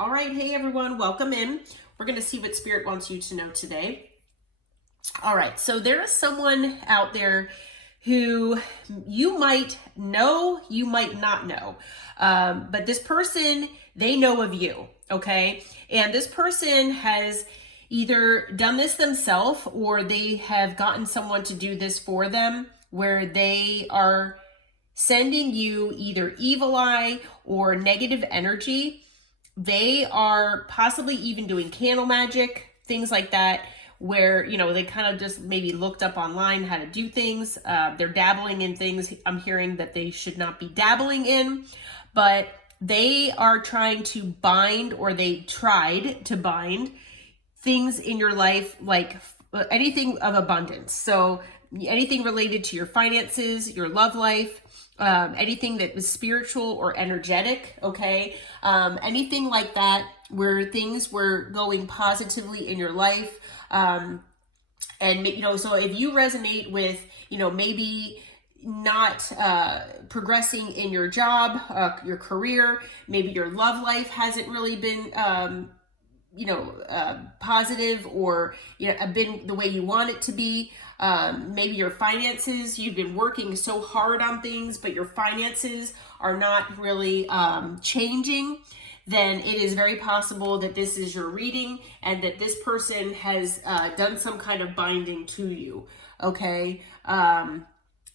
All right, hey everyone, welcome in. We're going to see what Spirit wants you to know today. All right, so there is someone out there who you might know, you might not know, but this person, they know of you, okay? And this person has either done this themselves or they have gotten someone to do this for them, where they are sending you either evil eye or negative energy. They are possibly even doing candle magic, things like that, where, you know, they kind of just maybe looked up online how to do things. They're dabbling in things I'm hearing that they should not be dabbling in, but they are trying to bind, or they tried to bind things in your life, like anything of abundance. So anything related to your finances, your love life, anything that was spiritual or energetic, okay? Anything like that where things were going positively in your life. And, you know, so if you resonate with, you know, maybe not progressing in your job, your career, maybe your love life hasn't really been, positive, or, you know, been the way you want it to be. Maybe your finances, you've been working so hard on things, but your finances are not really changing, then it is very possible that this is your reading and that this person has done some kind of binding to you, okay?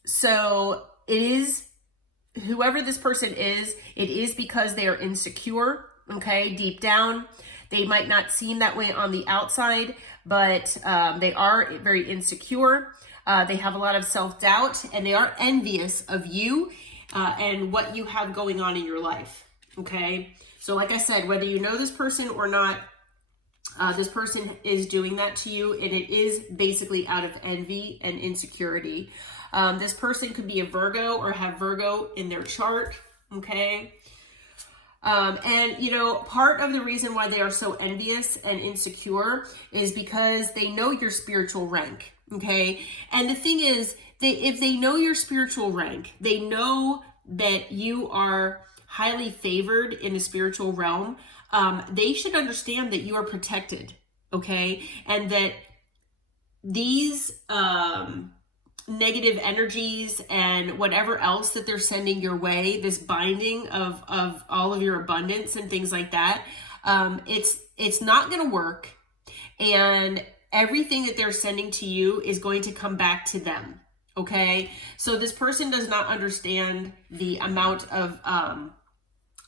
So it is, whoever this person is, it is because they are insecure, okay, deep down. They might not seem that way on the outside, but they are very insecure. They have a lot of self-doubt, and they are envious of you and what you have going on in your life, okay? So like I said, whether you know this person or not, this person is doing that to you, and it is basically out of envy and insecurity. This person could be a Virgo or have Virgo in their chart, okay? And, you know, part of the reason why they are so envious and insecure is because they know your spiritual rank, okay? And the thing is, if they know your spiritual rank, they know that you are highly favored in the spiritual realm. They should understand that you are protected, okay? And that these negative energies and whatever else that they're sending your way, this binding of all of your abundance and things like that, it's not going to work, and everything that they're sending to you is going to come back to them, okay? So this person does not understand the amount of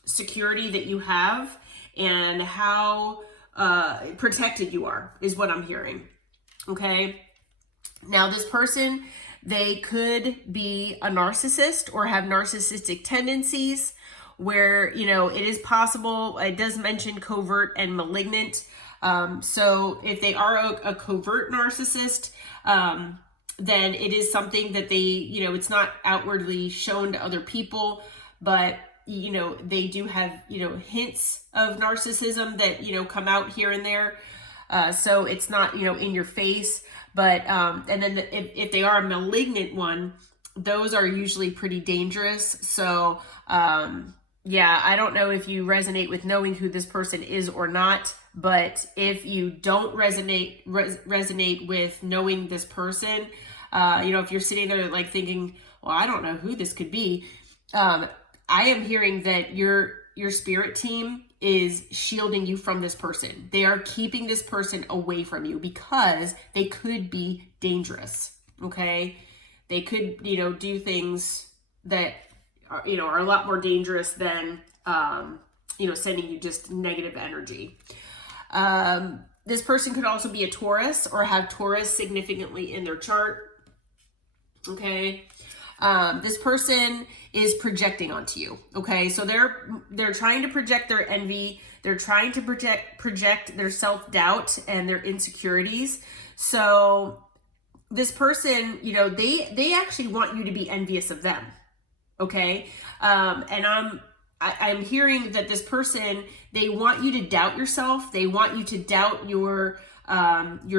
security that you have and how protected you are, is what I'm hearing, okay? Now this person, they could be a narcissist or have narcissistic tendencies, where, you know, it is possible. It does mention covert and malignant. So if they are a covert narcissist, then it is something that they, you know, it's not outwardly shown to other people, but, you know, they do have, you know, hints of narcissism that, you know, come out here and there. So it's not, you know, in your face. But, and then if they are a malignant one, those are usually pretty dangerous. So, yeah, I don't know if you resonate with knowing who this person is or not, but if you don't resonate with knowing this person, you know, if you're sitting there like thinking, well, I don't know who this could be. I am hearing that your spirit team is shielding you from this person. They are keeping this person away from you because they could be dangerous, okay? They could, you know, do things that are, you know, are a lot more dangerous than, you know, sending you just negative energy. This person could also be a Taurus or have Taurus significantly in their chart, okay? This person is projecting onto you, okay? So they're trying to project their envy. They're trying to project their self-doubt and their insecurities. So this person, you know, they actually want you to be envious of them, okay? And I'm hearing that this person, they want you to doubt yourself. They want you to doubt your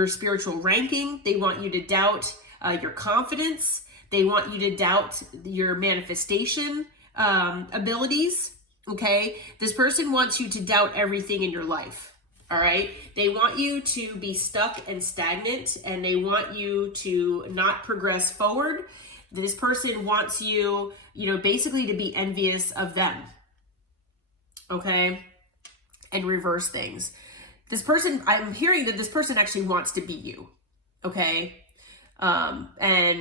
spiritual ranking. They want you to doubt your confidence. They want you to doubt your manifestation abilities, Okay. This person wants you to doubt everything in your life. All right. They want you to be stuck and stagnant, and they want you to not progress forward. This person wants you, basically to be envious of them. Okay. And reverse things. This person, I'm hearing that this person actually wants to be you. Okay. And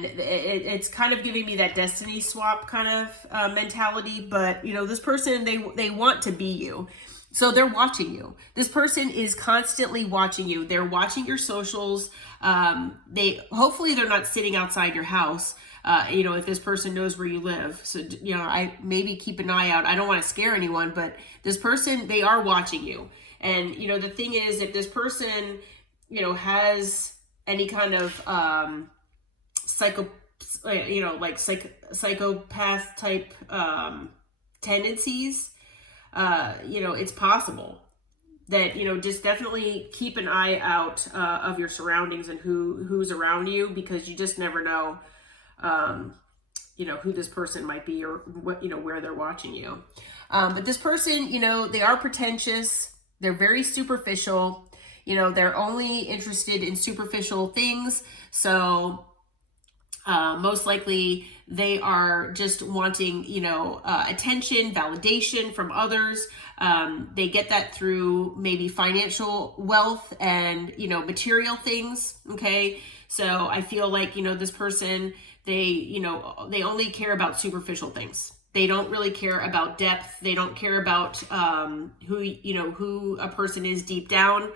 it's kind of giving me that destiny swap kind of mentality, but this person, they want to be you. So they're watching you. This person is constantly watching you. They're watching your socials. Hopefully they're not sitting outside your house. If this person knows where you live. So, I maybe keep an eye out. I don't want to scare anyone, but this person, they are watching you. And, the thing is, if this person, has any kind of psychopath type tendencies, it's possible that, just definitely keep an eye out of your surroundings and who's around you, because you just never know, who this person might be, or what, where they're watching you. But this person, they are pretentious. They're very superficial. They're only interested in superficial things. So most likely they are just wanting, attention, validation from others. They get that through maybe financial wealth and, material things. Okay. So I feel like, this person, they only care about superficial things. They don't really care about depth. They don't care about who a person is deep down.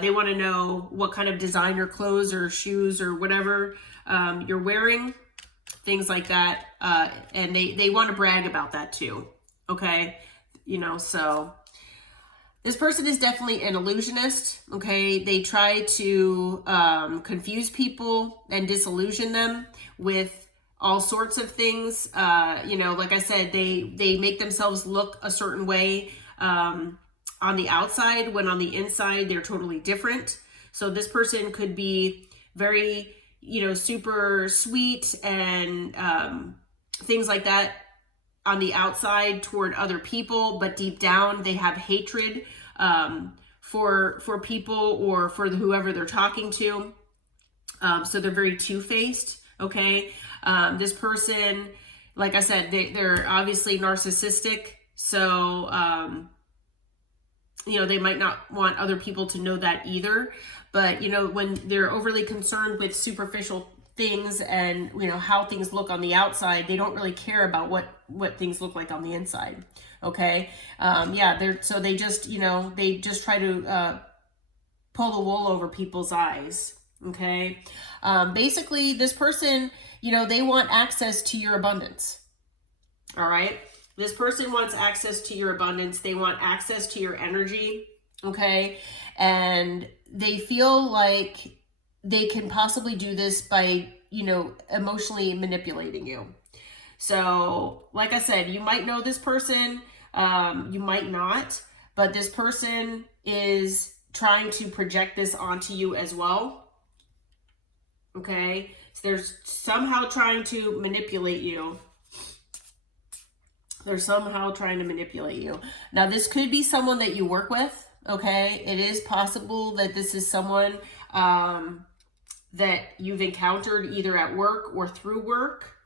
They want to know what kind of designer clothes or shoes or whatever you're wearing, things like that. And they want to brag about that too. Okay. So this person is definitely an illusionist. Okay. They try to confuse people and disillusion them with all sorts of things. Like I said, they make themselves look a certain way on the outside, when on the inside they're totally different. So this person could be very, super sweet and things like that on the outside toward other people, but deep down they have hatred for people or for whoever they're talking to. So they're very two-faced. Okay. This person, like I said, they're obviously narcissistic. So, they might not want other people to know that either. But, when they're overly concerned with superficial things and, how things look on the outside, they don't really care about what things look like on the inside. Okay. They just try to pull the wool over people's eyes. Okay. Basically this person, they want access to your abundance. All right. This person wants access to your abundance. They want access to your energy. Okay. And they feel like they can possibly do this by, emotionally manipulating you. So like I said, you might know this person, you might not, but this person is trying to project this onto you as well. Okay. So they're somehow trying to manipulate you. They're somehow trying to manipulate you. Now, this could be someone that you work with. Okay. It is possible that this is someone that you've encountered either at work or through work.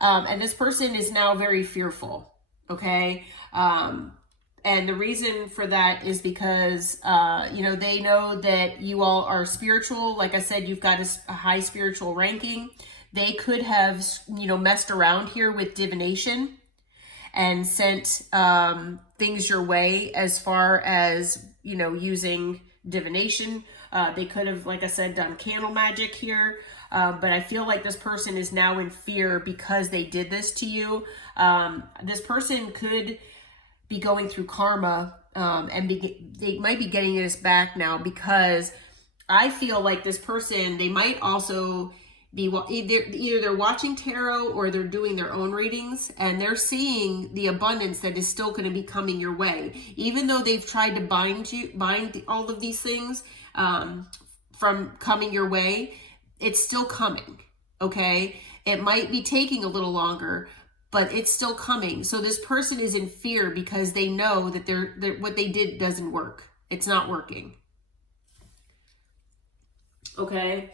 And this person is now very fearful. Okay. And the reason for that is because, they know that you all are spiritual. Like I said, you've got a high spiritual ranking. They could have, messed around here with divination and sent things your way as far as, using divination. They could have, like I said, done candle magic here. But I feel like this person is now in fear because they did this to you. This person could be going through karma and they might be getting this back now, because I feel like this person, they might also be either they're watching tarot or they're doing their own readings, and they're seeing the abundance that is still going to be coming your way, even though they've tried to bind all of these things from coming your way. It's still coming. Okay. It might be taking a little longer, but it's still coming. So this person is in fear because they know that they're what they did doesn't work. It's not working. Okay.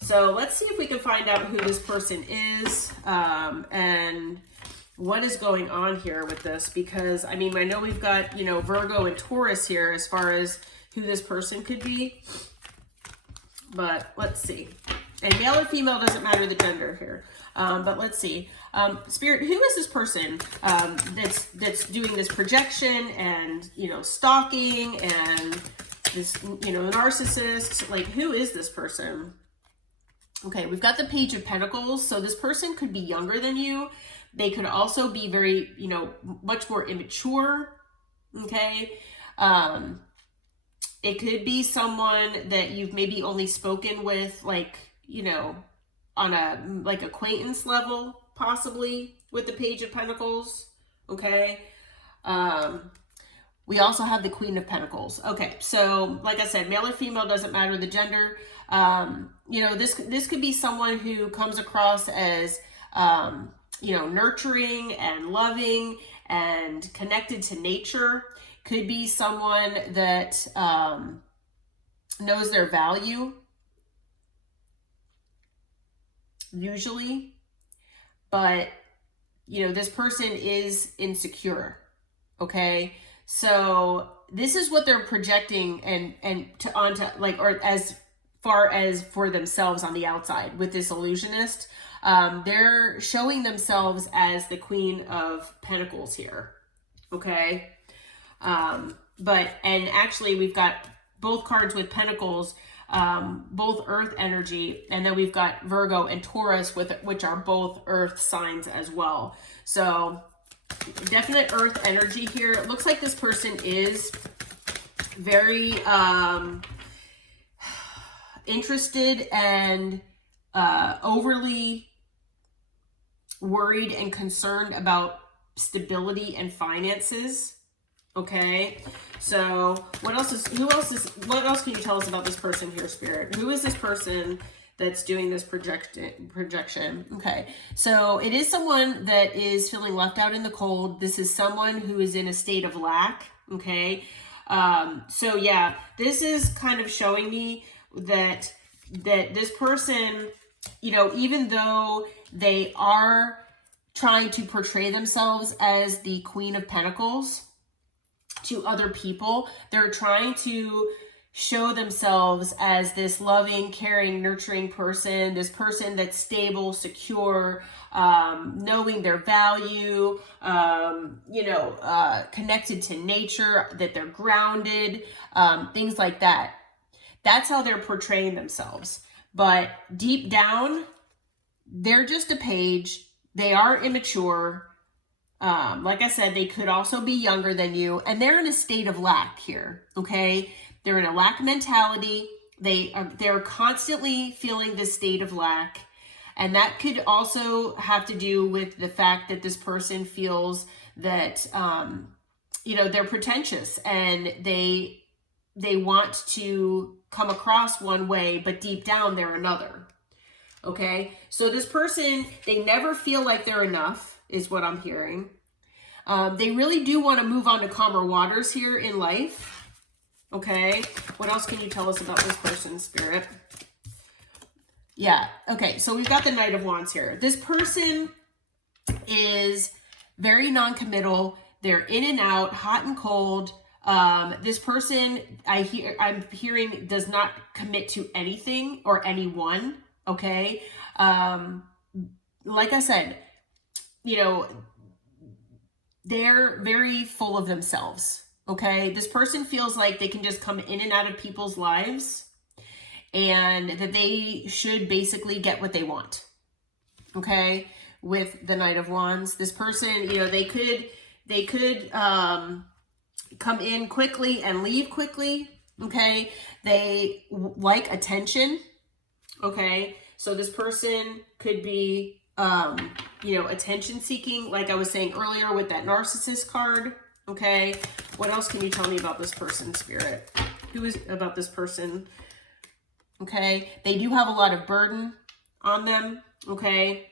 So let's see if we can find out who this person is, and what is going on here with this, because I mean, I know we've got, you know, Virgo and Taurus here as far as who this person could be, but let's see. And male or female, doesn't matter the gender here, but let's see. Spirit, who is this person that's doing this projection and, you know, stalking and this, you know, narcissist? Like, who is this person? Okay, we've got the Page of Pentacles. So this person could be younger than you. They could also be very, you know, much more immature. Okay. It could be someone that you've maybe only spoken with, like, you know, on a, like, acquaintance level, possibly, with the Page of Pentacles. Okay. We also have the Queen of Pentacles. Okay, so like I said, male or female, doesn't matter the gender. You know, this could be someone who comes across as, you know, nurturing and loving and connected to nature. Could be someone that knows their value, usually. But, you know, this person is insecure. Okay. So this is what they're projecting onto, like, or as far as for themselves on the outside with this illusionist. They're showing themselves as the Queen of Pentacles here. Okay. And actually we've got both cards with Pentacles, both earth energy, and then we've got Virgo and Taurus, which are both earth signs as well. So definite earth energy here. It looks like this person is very interested and overly worried and concerned about stability and finances. Okay, so what else can you tell us about this person here, Spirit? Who is this person that's doing this projection? Okay, so it is someone that is feeling left out in the cold. This is someone who is in a state of lack. Okay, so yeah, this is kind of showing me that this person, you know, even though they are trying to portray themselves as the Queen of Pentacles to other people, they're trying to show themselves as this loving, caring, nurturing person, this person that's stable, secure, knowing their value, you know, connected to nature, that they're grounded, things like that. That's how they're portraying themselves. But deep down, they're just a page. They are immature. Like I said, they could also be younger than you, and they're in a state of lack here. Okay. They're in a lack mentality. They're constantly feeling this state of lack. And that could also have to do with the fact that this person feels that, you know, they're pretentious and they want to come across one way, but deep down they're another. Okay. So this person, they never feel like they're enough, is what I'm hearing. They really do want to move on to calmer waters here in life. Okay. What else can you tell us about this person, Spirit? Yeah. Okay. So we've got the Knight of Wands here. This person is very non-committal. They're in and out, hot and cold. This person, I'm hearing, does not commit to anything or anyone. Okay. Like I said, you know, they're very full of themselves. Okay. This person feels like they can just come in and out of people's lives and that they should basically get what they want. Okay. With the Knight of Wands, this person, you know, they could come in quickly and leave quickly. Okay. They like attention. Okay. So this person could be, you know, attention seeking, like I was saying earlier with that narcissist card. Okay. What else can you tell me about this person, Spirit? Who is about this person? Okay. They do have a lot of burden on them. Okay.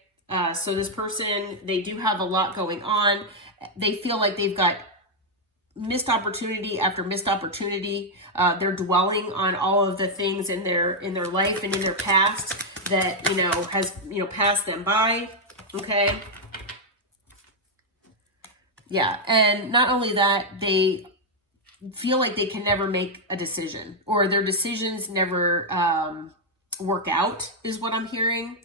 So this person, they do have a lot going on. They feel like they've got missed opportunity after missed opportunity. They're dwelling on all of the things in their life and in their past that, has, passed them by. Okay. Yeah. And not only that, they feel like they can never make a decision, or their decisions never work out, is what I'm hearing.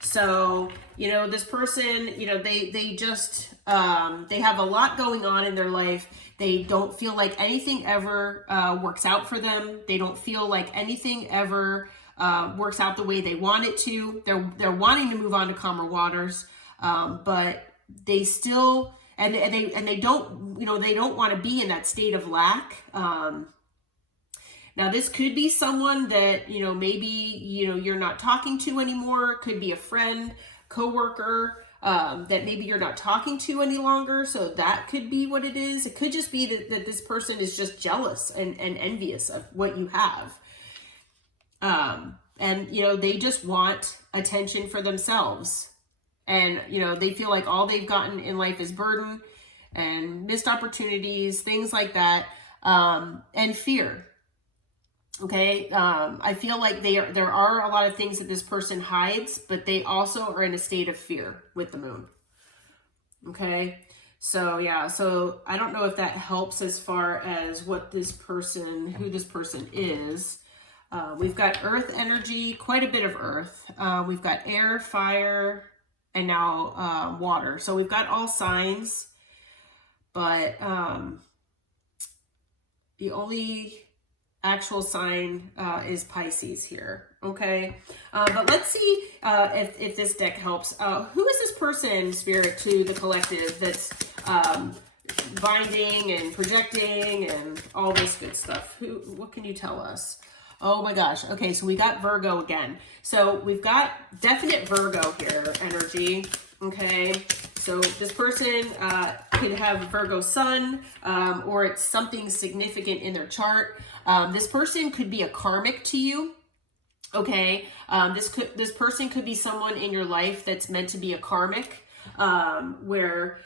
So, this person, they just, they have a lot going on in their life. They don't feel like anything ever works out for them. They don't feel like anything ever works out the way they want it to. They're wanting to move on to calmer waters, but they still, and they don't, they don't want to be in that state of lack. Now, this could be someone that, maybe, you're not talking to anymore. Could be a friend, coworker, that maybe you're not talking to any longer. So that could be what it is. It could just be that this person is just jealous and envious of what you have. And, they just want attention for themselves. And, they feel like all they've gotten in life is burden and missed opportunities, things like that, and fear. Okay, I feel like there are a lot of things that this person hides, but they also are in a state of fear with the moon. Okay, so yeah, so I don't know if that helps as far as who this person is. We've got earth energy, quite a bit of earth. We've got air, fire, and now water. So we've got all signs, but the only actual sign is Pisces here. Okay, but let's see if this deck helps. Who is this person, Spirit, to the collective that's binding and projecting and all this good stuff? What can you tell us? Oh my gosh. Okay, so we got Virgo again. So we've got definite Virgo here energy. Okay, so this person could have Virgo sun, or it's something significant in their chart. This person could be a karmic to you. Okay, this person could be someone in your life that's meant to be a karmic, where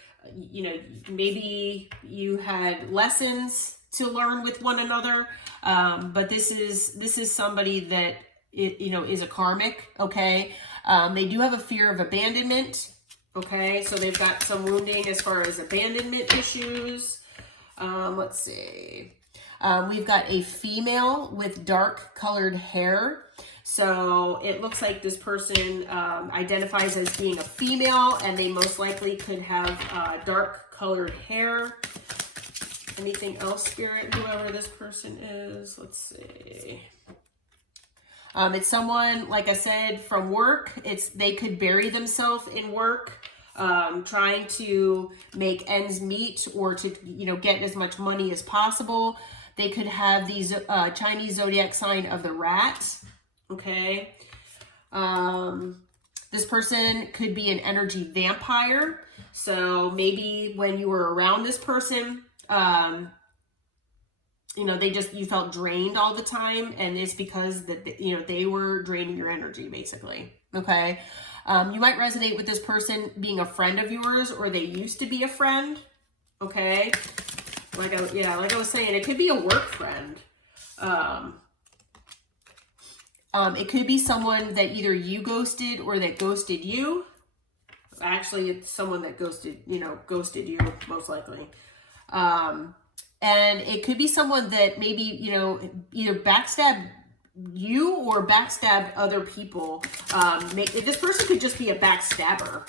maybe you had lessons to learn with one another, but this is somebody that is a karmic. Okay, they do have a fear of abandonment. Okay, so they've got some wounding as far as abandonment issues. Let's see. We've got a female with dark colored hair. So it looks like this person identifies as being a female, and they most likely could have dark colored hair. Anything else, Spirit, whoever this person is? Let's see. It's someone, like I said, from work. They could bury themselves in work, trying to make ends meet, or to get as much money as possible. They could have these Chinese zodiac sign of the rat. Okay. This person could be an energy vampire. So maybe when you were around this person, you felt drained all the time, and it's because they were draining your energy, basically. Okay. You might resonate with this person being a friend of yours, or they used to be a friend. Okay. Like I was saying, it could be a work friend. It could be someone that either you ghosted or that ghosted you. Actually, it's someone that ghosted you, most likely. And it could be someone that maybe, either backstab you or backstab other people. This person could just be a backstabber.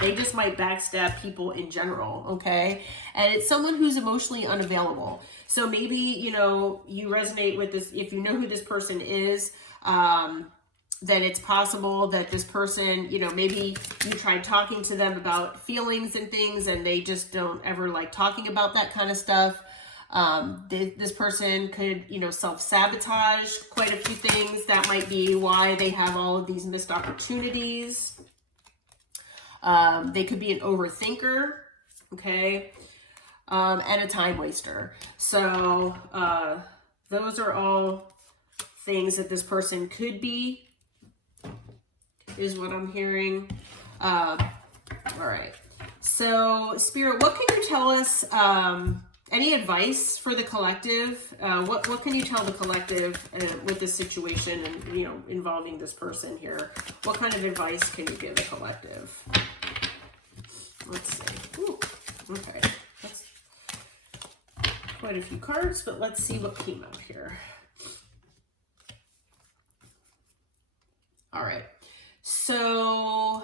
They just might backstab people in general, okay? And it's someone who's emotionally unavailable. So maybe, you resonate with this. If you know who this person is, then it's possible that this person, maybe you tried talking to them about feelings and things, and they just don't ever like talking about that kind of stuff. This person could, self-sabotage quite a few things. That might be why they have all of these missed opportunities. They could be an overthinker, okay, and a time waster. So those are all things that this person could be, is what I'm hearing. All right. So, Spirit, what can you tell us? Any advice for the collective? What can you tell the collective with this situation and, you know, involving this person here? What kind of advice can you give the collective? Let's see. Ooh, okay. That's quite a few cards, but let's see what came out here. All right. So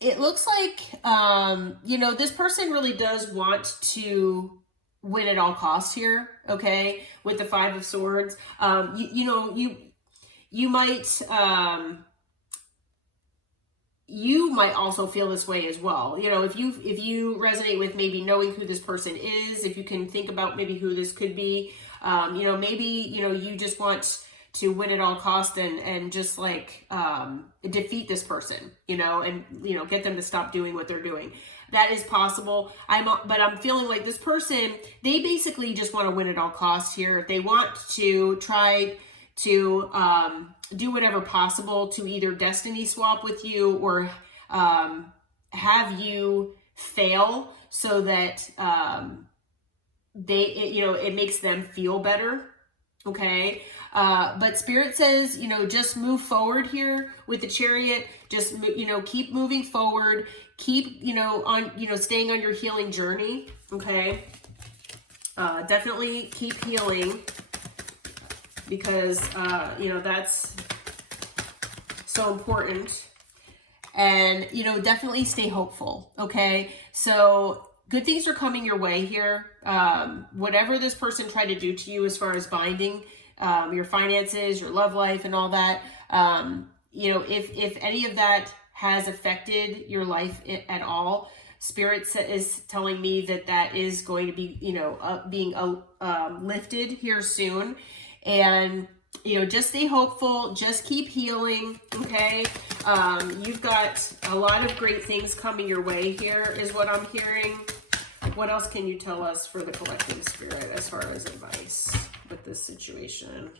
it looks like, you know, this person really does want to win at all costs here, okay, with the Five of Swords. You know, you might also feel this way as well. You know, if you resonate with maybe knowing who this person is, if you can think about maybe who this could be, you know, maybe, you know, you just want to win at all costs and just like defeat this person, you know, and, you know, get them to stop doing what they're doing. That is possible. But I'm feeling like this person, they basically just want to win at all costs here. They want to try to do whatever possible to either destiny swap with you or have you fail so that you know, it makes them feel better. Okay. But Spirit says, you know, just move forward here with the Chariot. Just, you know, keep moving forward. Keep, you know, staying on your healing journey. Okay. Definitely keep healing because, you know, that's so important. And, you know, definitely stay hopeful. Okay. So good things are coming your way here. Whatever this person tried to do to you as far as binding, your finances, your love life and all that, you know, if any of that has affected your life at all, Spirit is telling me that is going to be, you know, being lifted here soon. And, you know, just stay hopeful, just keep healing. Okay. You've got a lot of great things coming your way here is what I'm hearing. What else can you tell us for the collective, Spirit, as far as advice with this situation?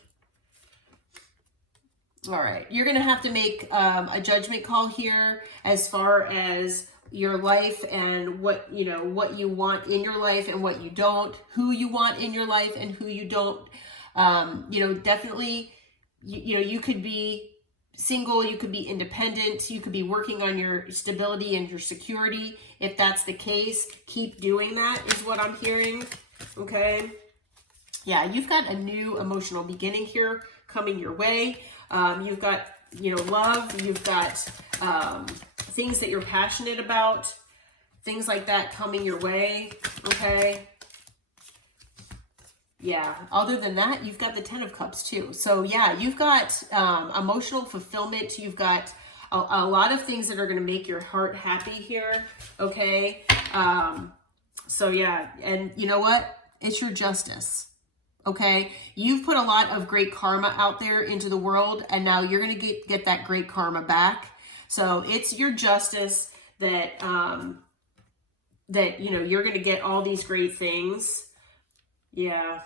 All right. You're going to have to make a judgment call here as far as your life and what you want in your life and what you don't, who you want in your life and who you don't. You know, definitely, you know, you could be single, you could be independent, you could be working on your stability and your security. If that's the case, keep doing that is what I'm hearing. Okay. Yeah, you've got a new emotional beginning here coming your way. You've got, you know, love, you've got things that you're passionate about, things like that coming your way. Okay. Yeah, other than that, you've got the Ten of Cups too. So yeah, you've got emotional fulfillment. You've got a lot of things that are going to make your heart happy here. Okay. So yeah, and you know what? It's your justice. Okay. You've put a lot of great karma out there into the world, and now you're going to get that great karma back. So it's your justice that, you know, you're going to get all these great things. Yeah.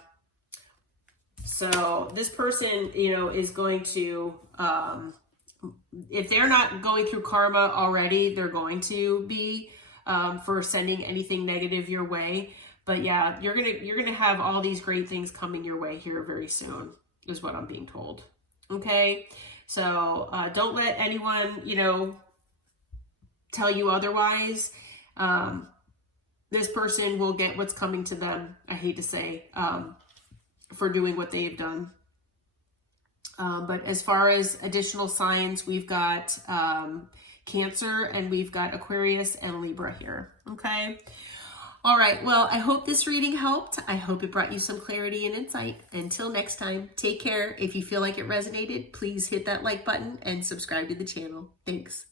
So this person, you know, is going to, if they're not going through karma already, they're going to be, for sending anything negative your way. But yeah, you're going to have all these great things coming your way here very soon is what I'm being told. Okay. So, don't let anyone, you know, tell you otherwise. This person will get what's coming to them, I hate to say, for doing what they've done. But as far as additional signs, we've got Cancer and we've got Aquarius and Libra here. Okay. All right. Well, I hope this reading helped. I hope it brought you some clarity and insight. Until next time, take care. If you feel like it resonated, please hit that like button and subscribe to the channel. Thanks.